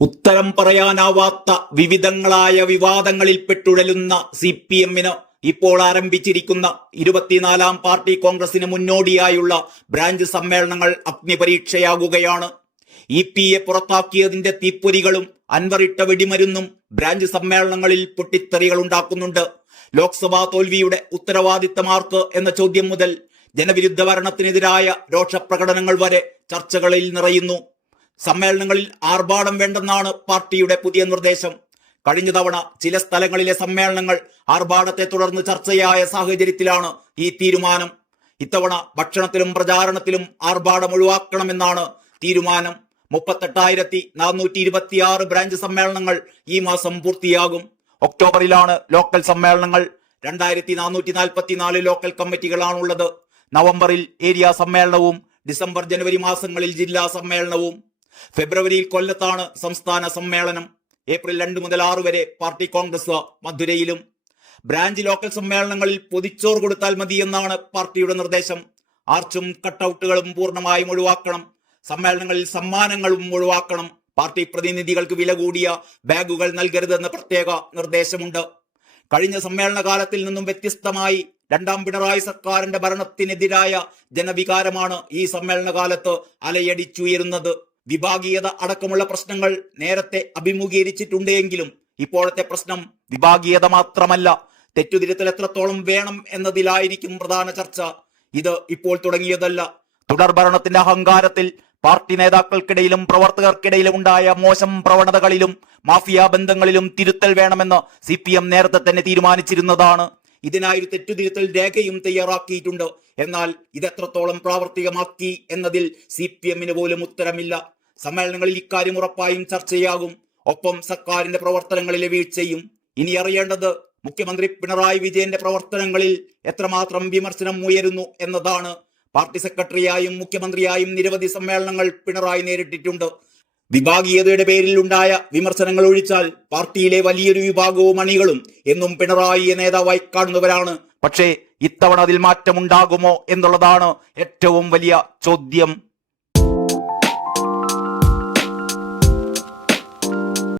ഉത്തരം പറയാനാവാത്ത വിവിധങ്ങളായ വിവാദങ്ങളിൽ പെട്ടുഴലുന്ന CPM-ന് ഇപ്പോൾ ആരംഭിച്ചിരിക്കുന്ന 24ാം പാർട്ടി കോൺഗ്രസിന് മുന്നോടിയായുള്ള ബ്രാഞ്ച് സമ്മേളനങ്ങൾ അഗ്നിപരീക്ഷയാകുകയാണ്. EP-യെ പുറത്താക്കിയതിന്റെ തീപ്പൊരികളും അൻവറിട്ട വെടിമരുന്നും ബ്രാഞ്ച് സമ്മേളനങ്ങളിൽ പൊട്ടിത്തെറികൾ ഉണ്ടാക്കുന്നുണ്ട്. ലോക്സഭാ തോൽവിയുടെ ഉത്തരവാദിത്തമാർക്ക് എന്ന ചോദ്യം മുതൽ ജനവിരുദ്ധ ഭരണത്തിനെതിരായ രോഷപ്രകടനങ്ങൾ വരെ ചർച്ചകളിൽ നിറയുന്നു. സമ്മേളനങ്ങളിൽ ആർഭാടം വേണ്ടെന്നാണ് പാർട്ടിയുടെ പുതിയ നിർദ്ദേശം. കഴിഞ്ഞ തവണ ചില സ്ഥലങ്ങളിലെ സമ്മേളനങ്ങൾ ആർഭാടത്തെ തുടർന്ന് ചർച്ചയായ സാഹചര്യത്തിലാണ് ഈ തീരുമാനം. ഇത്തവണ ഭക്ഷണത്തിലും പ്രചാരണത്തിലും ആർഭാടം ഒഴിവാക്കണമെന്നാണ് തീരുമാനം. 38,426 ബ്രാഞ്ച് സമ്മേളനങ്ങൾ ഈ മാസം പൂർത്തിയാകും. ഒക്ടോബറിലാണ് ലോക്കൽ സമ്മേളനങ്ങൾ. 2,444 ലോക്കൽ കമ്മിറ്റികളാണുള്ളത്. നവംബറിൽ ഏരിയ സമ്മേളനവും ഡിസംബർ ജനുവരി മാസങ്ങളിൽ ജില്ലാ സമ്മേളനവും. ഫെബ്രുവരിയിൽ കൊല്ലത്താണ് സംസ്ഥാന സമ്മേളനം. ഏപ്രിൽ 2 മുതൽ 6 വരെ പാർട്ടി കോൺഗ്രസ് മധുരയിലും. ബ്രാഞ്ച് ലോക്കൽ സമ്മേളനങ്ങളിൽ പൊതിച്ചോറ് കൊടുത്താൽ മതിയെന്നാണ് പാർട്ടിയുടെ നിർദ്ദേശം. ആർച്ചും കട്ടൌട്ടുകളും പൂർണ്ണമായും ഒഴിവാക്കണം. സമ്മേളനങ്ങളിൽ സമ്മാനങ്ങളും ഒഴിവാക്കണം. പാർട്ടി പ്രതിനിധികൾക്ക് വില കൂടിയ ബാഗുകൾ നൽകരുതെന്ന് പ്രത്യേക നിർദ്ദേശമുണ്ട്. കഴിഞ്ഞ സമ്മേളന കാലത്തിൽ നിന്നും വ്യത്യസ്തമായി രണ്ടാം പിണറായി സർക്കാരിന്റെ ഭരണത്തിനെതിരായ ജനവികാരമാണ് ഈ സമ്മേളന കാലത്ത് അലയടിച്ചുയരുന്നത്. വിഭാഗീയത അടക്കമുള്ള പ്രശ്നങ്ങൾ നേരത്തെ അഭിമുഖീകരിച്ചിട്ടുണ്ടെങ്കിലും ഇപ്പോഴത്തെ പ്രശ്നം വിഭാഗീയത മാത്രമല്ല, തെറ്റുതിരുത്തൽ എത്രത്തോളം വേണം എന്നതിലായിരിക്കും പ്രധാന ചർച്ച. ഇത് ഇപ്പോൾ തുടങ്ങിയതല്ല. തുടർ ഭരണത്തിന്റെ അഹങ്കാരത്തിൽ പാർട്ടി നേതാക്കൾക്കിടയിലും പ്രവർത്തകർക്കിടയിലും ഉണ്ടായ മോശം പ്രവണതകളിലും മാഫിയ ബന്ധങ്ങളിലും തിരുത്തൽ വേണമെന്ന് CPM നേരത്തെ തന്നെ തീരുമാനിച്ചിരുന്നതാണ്. ഇതിനായി തെറ്റുതിരുത്തൽ രേഖയും തയ്യാറാക്കിയിട്ടുണ്ട്. എന്നാൽ ഇതെത്രത്തോളം പ്രാവർത്തികമാക്കി എന്നതിൽ CPM-ന് പോലും ഉത്തരമില്ല. സമ്മേളനങ്ങളിൽ ഇക്കാര്യം ഉറപ്പായും ചർച്ചയാകും. ഒപ്പം സർക്കാരിന്റെ പ്രവർത്തനങ്ങളിലെ വീഴ്ചയും. ഇനി അറിയേണ്ടത് മുഖ്യമന്ത്രി പിണറായി വിജയന്റെ പ്രവർത്തനങ്ങളിൽ എത്രമാത്രം വിമർശനം ഉയരുന്നു എന്നതാണ്. പാർട്ടി സെക്രട്ടറിയായും മുഖ്യമന്ത്രിയായും നിരവധി സമ്മേളനങ്ങൾ പിണറായി നേരിട്ടിട്ടുണ്ട്. വിഭാഗീയതയുടെ പേരിൽ ഉണ്ടായ വിമർശനങ്ങൾ ഒഴിച്ചാൽ പാർട്ടിയിലെ വലിയൊരു വിഭാഗവും അണികളും എന്നും പിണറായിയെ നേതാവായി കാണുന്നവരാണ്. പക്ഷേ ഇത്തവണ അതിൽ മാറ്റമുണ്ടാകുമോ എന്നുള്ളതാണ് ഏറ്റവും വലിയ ചോദ്യം.